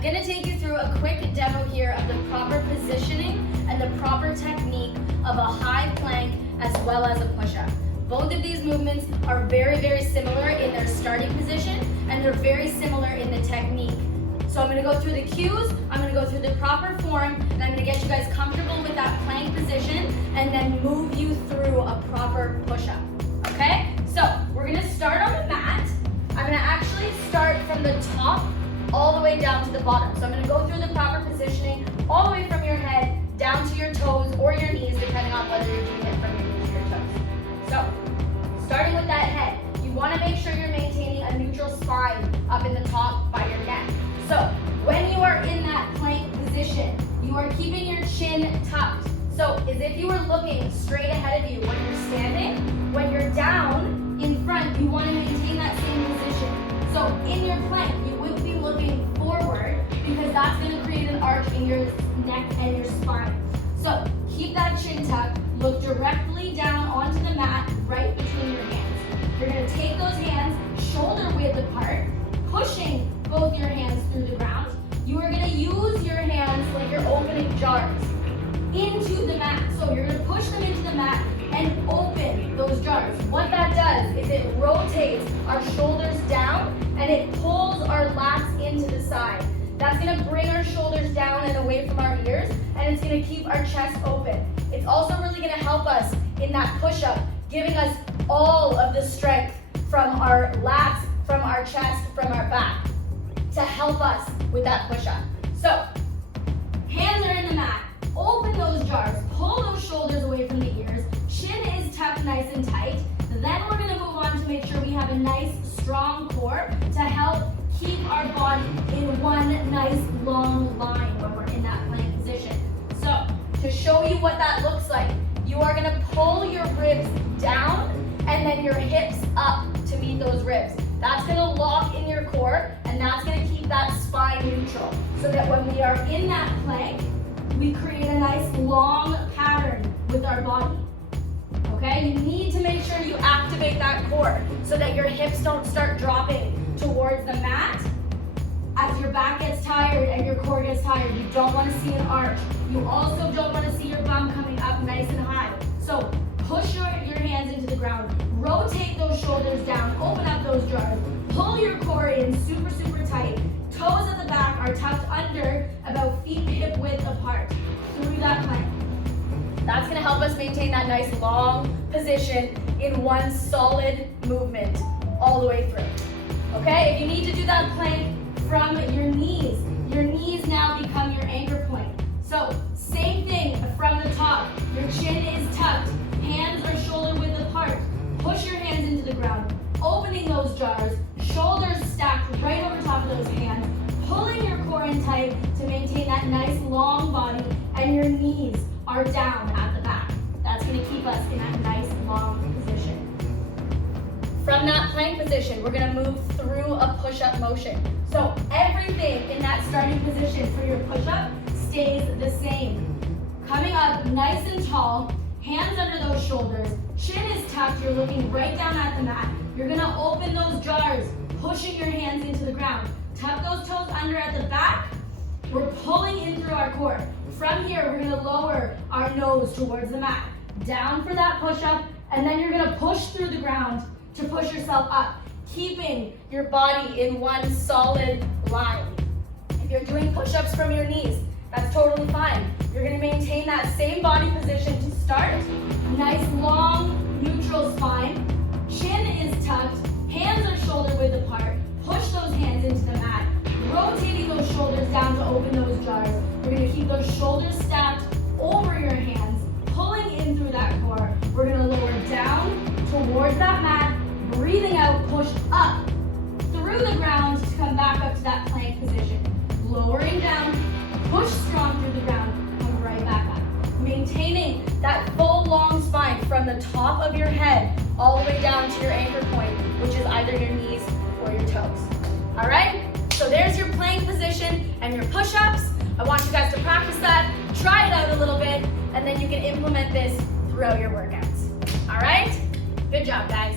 I'm gonna take you through a quick demo here of the proper positioning and the proper technique of a high plank as well as a push-up. Both of these movements are very, very similar in their starting position, and they're very similar in the technique. So I'm gonna go through the cues, I'm gonna go through the proper form, and I'm gonna get you guys comfortable with that plank position and then move you through a proper push-up, okay? So we're gonna start on the mat. I'm gonna actually start from the top all the way down to the bottom. So I'm gonna go through the proper positioning all the way from your head down to your toes or your knees, depending on whether you're doing it from your knees or your toes. So, starting with that head, you wanna make sure you're maintaining a neutral spine up in the top by your neck. So, when you are in that plank position, you are keeping your chin tucked. So, as if you were looking straight ahead of you when you're standing. When you're down in front, you wanna maintain that same position. So, in your plank, you would be looking forward because that's gonna create an arch in your neck and your spine. So, keep that chin tucked, look directly down onto the mat right between your hands. You're gonna take those hands shoulder width apart, pushing both your hands through the ground. You are gonna use your hands like you're opening jars into the mat. So you're gonna push them into the mat and open those jars. What that does is it rotates our shoulders down and it pulls our lats into the side. That's gonna bring our shoulders down and away from our ears, and it's gonna keep our chest open. It's also really gonna help us in that push-up, giving us all of the strength from our lats, from our chest, from our back, to help us with that push-up. So, hands are in the mat, open those jars, pull those shoulders away from the ears, chin is tucked nice and tight. Then we're gonna move on to make sure we have a nice, strong core to help keep our body in one nice long line when we're in that plank position. So, to show you what that looks like, you are gonna pull your ribs down and then your hips up to meet those ribs. That's gonna lock in your core and that's gonna keep that spine neutral so that when we are in that plank, we create a nice long pattern with our body. Okay, you need to make sure you activate that core so that your hips don't start dropping towards the mat. As your back gets tired and your core gets tired, you don't want to see an arch. You also don't want to see your bum coming up nice and high. So push your hands into the ground, rotate those shoulders down, open up those jars, pull your core in super, super tight. Toes at the back are tucked under, about feet hip width apart through that plank. That's gonna help us maintain that nice long position in one solid movement all the way through. Okay, if you need to do that plank from your knees now become your anchor point. So same thing from the top, your chin is tucked, hands are shoulder width apart, push your hands into the ground, opening those jars, shoulders stacked right over top of those hands, pulling your core in tight to maintain that nice long body, and your knees are down at the back. That's gonna keep us in that nice long position. From that plank position, we're gonna move through a push-up motion. So everything in that starting position for your push-up stays the same. Coming up nice and tall, hands under those shoulders, chin is tucked, you're looking right down at the mat. You're gonna open those jars, pushing your hands into the ground. Tuck those toes under at the back. We're pulling in through our core. From here, we're gonna lower our nose towards the mat. Down for that push-up, and then you're gonna push through the ground to push yourself up, keeping your body in one solid line. If you're doing push-ups from your knees, that's totally fine. You're gonna maintain that same body position to start. Nice long neutral spine. Chin is tucked, hands are shoulder width apart. Push those hands into the mat, rotating those shoulders down to open those jars. You're gonna keep those shoulders stacked over your hands, pulling in through that core. We're gonna lower down towards that mat, breathing out, push up through the ground to come back up to that plank position. Lowering down, push strong through the ground, come right back up. Maintaining that full long spine from the top of your head all the way down to your anchor point, which is either your knees or your toes. All right? So there's your plank position and your push-ups. I want you guys to practice that, try it out a little bit, and then you can implement this throughout your workouts. All right? Good job, guys.